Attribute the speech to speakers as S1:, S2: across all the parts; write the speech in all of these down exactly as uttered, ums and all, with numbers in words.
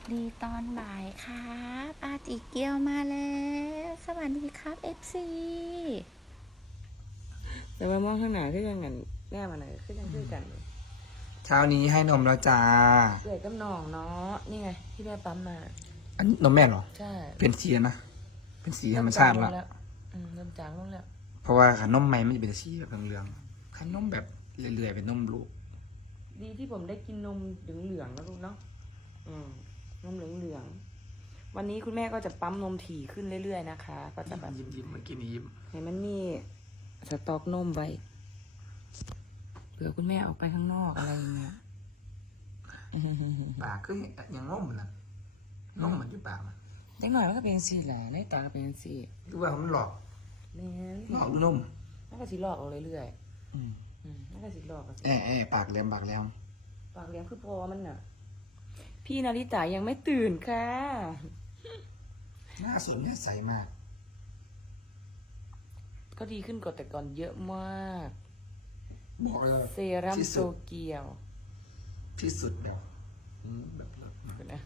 S1: ดีตอนบ่ายครับอาติเกียวมาแล้วสวัสดีครับเอฟซี
S2: แต่ว่ามองข้างหน้าคือยังไงแน่มาไหนคือยังคือกัน
S3: เช้านี้ให้นมแล้วจ้า
S2: เกิดกับน้องเนาะนี่ไงที่แม่ปั๊มมา
S3: อันนี้นมแม่เหรอ
S2: ใช่
S3: เป็นสีนะ เป็นสีธรรมชาติละ
S2: อืมเริ่มจางลงแล้ว
S3: เพราะว่าขนมใหม่มันจะเป็นสีแบบเหลืองๆขนมแบบเรื่อยๆเป็นนมลูก
S2: ดีที่ผมได้กินนมเหลืองๆแล้วลูกเนาะอืมนมเหลืองๆวันนี้คุณแม่ก็จะปั๊มนมถี่ขึ้นเรื่อยๆนะคะ ก็จะแบบ
S3: ยิ้มยิ้มๆเมื่อกี้นี้ยิ้ม
S2: เห็นมันมีสต็อกนมไว้เผื่อคุณแม่ออกไปข้างนอกอะไรอย่างเงี้ย
S3: ปากก็ยังงมนะนมมันอยู่ปากมัน
S2: เล็กหน่อยมันก็เป็นสีแหละในตาก็เป็นสี
S3: ดูว่ามันหลอก
S2: แม่น
S3: หลอกนม
S2: มันก็สิหลอกเอาเรื่อย
S3: อืม
S2: ๆอืมมันก็สิหลอกกันสิ
S3: แอะแอะปากแหลมปากแหลม
S2: ปากเลี้ยงคือพอมันน่ะ พี่นาริตายังไม่ตื่นค่ะ
S3: หน้าสวยหน้าใสมาก
S2: ก็ดีขึ้นกว่าแต่ก่อนเยอะมาก
S3: บอกเลย
S2: เซรั่ม
S3: ที่
S2: โต
S3: สุด
S2: เกียว
S3: ที่สุดแบบอืมแบบเลิศมาก
S2: เดี๋ยวนะ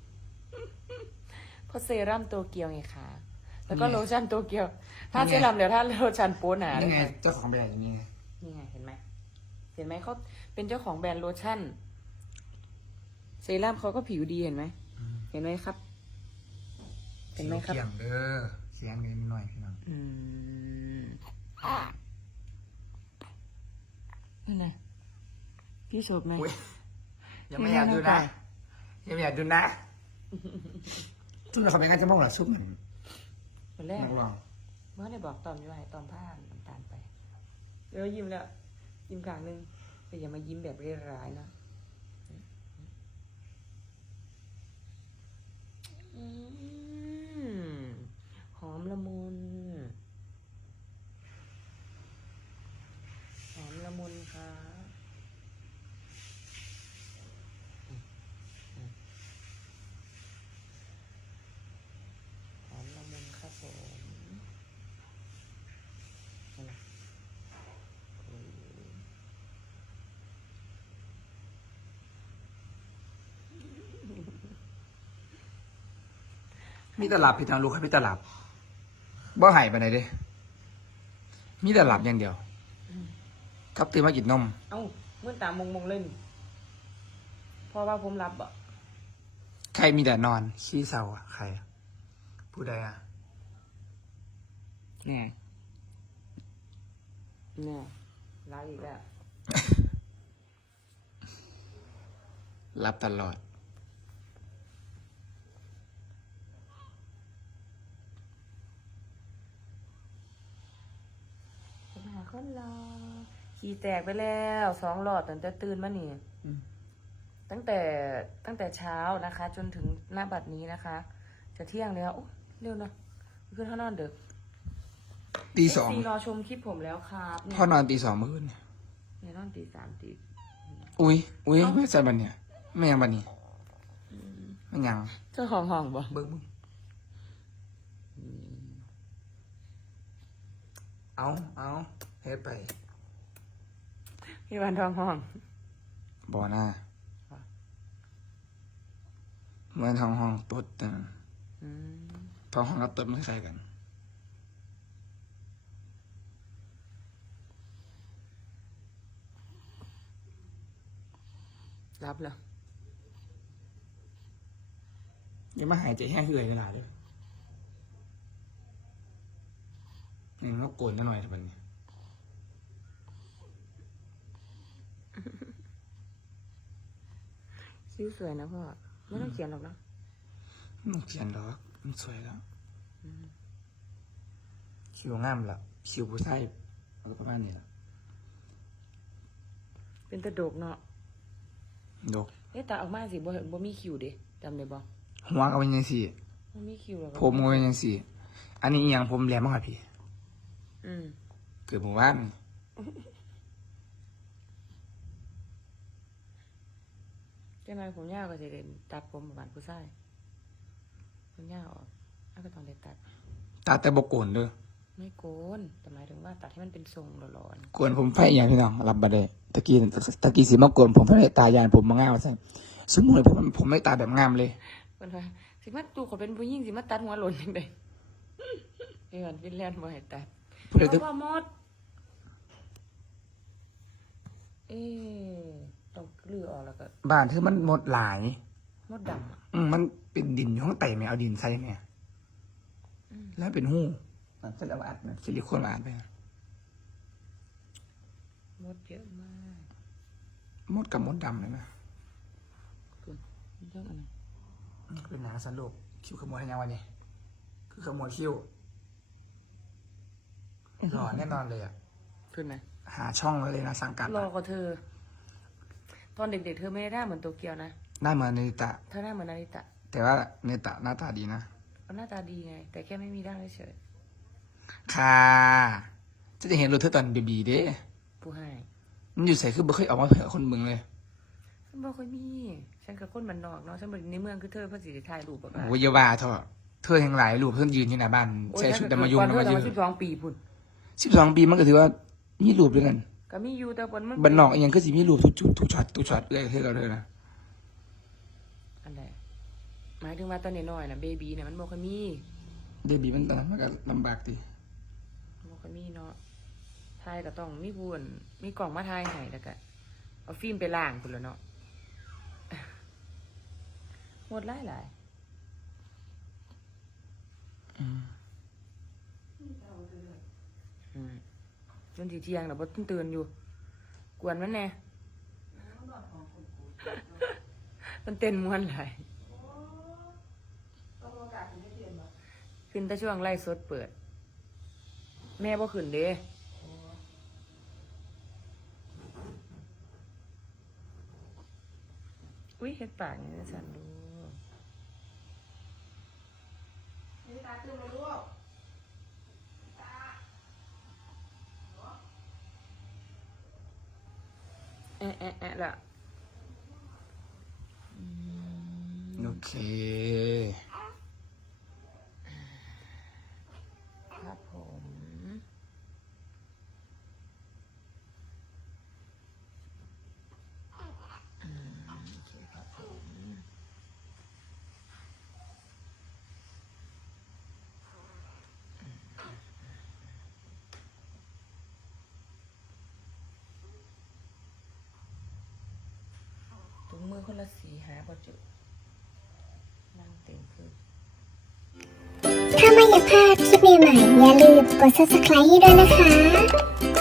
S2: เพราะเซรั่มโตเกียวไงคะแล้วก็โลชั่นโตเกียว ถ้าเซรั่มเดี๋ยวถ้าโลชั่นโป๊หนาเล
S3: นี่
S2: ย
S3: ไง
S2: ค่ะ
S3: เจ้าของแบรนด์อย่างนี้ไง
S2: นี่ไงเห็นไหมเห็นไหมเขาเป็นเจ้าของแบรนด์โลชั่นเซรั่มเขาก็ผิวดีเห็นไหมเห็นไหมครับ เห็นไหมครับ
S3: เสียงเด้อเสียงนิดหน่อยพี่น้อง
S2: อืมนั่นไงพี่ชอบไหม
S3: อุ๊ยยังไม่อยากดูนะยังไม่อยากดูนะทุกคนเขาไม่งั้นจะมองหรอซุปเหมือน
S2: คนแรก
S3: นักร้อง
S2: เมื่อได้บอกตอนอยู่ไหนตอนผ้าน้ำตาลไปเดี๋ยวยิ้มแล้วยิ้มครั้งหนึ่งแต่อย่ามายิ้มแบบร้ายๆนะอืมหอมละมุนหอมละมุนค่ะหอมละมุนครับผมนั่นแหละโอ้ย
S3: มีตลับพี่ทางลูกให้พี่ตลับบ่หายไปไหนเด้มีตลับอย่างเดียวทับตื่นมากินนม
S2: เอ้าเมื่อตามมงมงเล่นเพราะว่าผมรับอ่ะ
S3: ใครมีแต่นอนขี้เศร้าอะใครอะผู้ใดอะ
S2: แน่แน่รักอีกแล้ว
S3: รับตลอด
S2: คนหาคนรอขี่แตกไปแล้วสองหลอดตั้งแต่ตื่นมานี่
S3: อืม
S2: ตั้งแต่ตั้งแต่เช้านะคะ จนถึงหน้าบัดนี้นะคะ จะเที่ยงแล้วโอ้เร็วเนอะขึ้นข้างนอนเด็ก
S3: ตีสอง
S2: ซีรอชมคลิปผมแล้วครับเนี่ย
S3: พ่อนอนตีสองมื้อเนี่ย
S2: เนี่ยนอนตีสามตี
S3: อุ้ยอุ้ยไม่ใช่บันเนี่ยไม่ยังบันนี้ไม่ยัง
S2: เจ้าของห้องบ่
S3: เบิ้งเบิ้งเอาเอาเฮ็ดไป
S2: พี่วันทองห้อง
S3: บ่อหน้าเหมื่อนท้องห้องตดนะ
S2: อืม
S3: ท้องห้องกับตดมันคล้ายๆกัน
S2: รับแล้ว
S3: อยังมาหายใจแห้งเหื่อยขนาดเลยนี่มันก็โกนกันหน่อยทำไมเนี่ย
S2: คิ้วสวยนะพ่อไม่ต้องเขียนหรอกนะ
S3: ไม่ต้องเขียนหรอกมันสวยแล้วคิวงามละคิวผู้ชายเอาประมาณนี้ละ
S2: เป็นตะดกเนาะ
S3: ดก
S2: เอ๊ะตาออกมาสิบ่บ่มีคิวเด้จำได้บ่
S3: หัวก็เป็นยังสี่
S2: บ่มีคิวหรอก
S3: ผมก็เป็นยังสี่ อันนี้อหย่างผมแหลมมากกว่าพี่
S2: อืม
S3: เกิดหมู่บ้าน
S2: ใช่ไหมผมยาวก็สิเด่นตัดผมประมาณผู้ชายผมยาวออกอ้าวก็ต้องได้ตัด
S3: ตาแต่บกโกนเด้อ
S2: ไม่โกนแต่หมายถึงว่าตัดให้มันเป็นทรงหล่อๆนะ
S3: โกนผมไฟอหย่างพี่น้องรับบัได้ตะกี้ตะกี้สีมาโกนผมไฟตายานผมมางามว่าซั่นซึ่งมวยผมผมไม่ตาแบบงามเลย
S2: เพิ่นว่าสิมาตูเขาเป็นผู้หญิงสิมาตัดหัวหล่นจังได๋เอิ้นฟินแลนด์บ่ให้ตัด
S3: ผู้ใด
S2: เพ
S3: ตึก
S2: ราะว่ามด เอ๊ะต้องลื้อออกแล้วก็
S3: บ้านเธอมันหมดหลาย
S2: มดดำอ่ะ
S3: อืมมันเป็นดินอยู่ข้างใต้แม่เอาดินใส่แม่
S2: อืม
S3: แล้วเป็นหู้นั่นเสร็จแล้วอัดนะซิลิโคนมาอัดไปนะ
S2: มดเยอะมาก
S3: มดกับมดดำเลยนะ
S2: คุณเรื่องอะไร
S3: เป็นหนังสรุปคิวขโมยให้ยังวันนี้คือขโมยคิวหล่อแน่นอนเลยอ่ะ
S2: ขึ้นไหม
S3: หาช่องไว้เลยนะสังกัด
S2: รอกว่าเธอ ตอนเด็กๆเธอไม่ได้หน้าเหมือนโตเกียวนะ
S3: หน้าเหมือนเนตะ
S2: เธอหน้าเหมือนนาริตะ
S3: แต่ว่าเนตะหน้าตาดีนะ
S2: เขาหน้าตาดีไง แต่แค่ไม่มีดั้งเฉย
S3: ค่ะจะจะเห็นรถเธอตอนเบบีเด้
S2: ๆผู้ให้
S3: มันอยู่ใส่คือไม่เคยออกมาเผื่อคนเมืองเลย
S2: ฉันบอกเคยมี ฉันกับคนบ้านนอกเนาะ ฉันบอกในเมืองคือเธอพระศรีถ่ายรูปแบบ
S3: โอ้ยอยาว่าเถอะเธอยังหลายรูปเพื่อนยืนอยู่หน้าบ้านใส่ชุดดำมายุง
S2: ก่อน
S3: ดำ
S2: เธอ
S3: มา
S2: ต
S3: ยื
S2: อน
S3: น
S2: สิบสองปีพุ่น
S3: สิบสองปีมันก็ถือว่ามีรูปด้วยกัน
S2: ก็มีอยู่แต่บนมัน
S3: บ้านนอกยังคือสิมีรูปทุกจุดทุกช็อตทุกช็อตเลยเธอเราเธอนะ
S2: อันไหนหมายถึงว่าตอนน้อยๆนะเบบีเนี่ยมันบอกเคยมี
S3: เบบีมันตอนนั้นมันก็ลำบากดี
S2: บอกเคยมีเนาะถ่ายก็ต้องมีบุญมีกล่องมาถ่ายให้แล้วก็เอาฟิล์มไปล้างพุ่นแล้วเนาะ หมดหลายหลาย
S3: อืม
S2: อืมจนทีเที่ยงแต่บ่ตื่นอยู่ กวนมันแน่ มันเต้นม้วนหลายขึ้นแต่ช่วงไล่สดเปิด แม่บ่ขึ้นเด้อุ้ยเฮ็ดปากนี่สั่นดูแอะแอะแอะละ
S3: โอเค
S2: ครับผมอืมโอเคครับผมถุงมือคนละสีหาบ่เจุนั่งเต็มคือ
S4: ถ้าไม่อยากพลาดคลิปใหม่ๆอย่าลืมกด ซับสไครบ์ ให้ด้วยนะคะ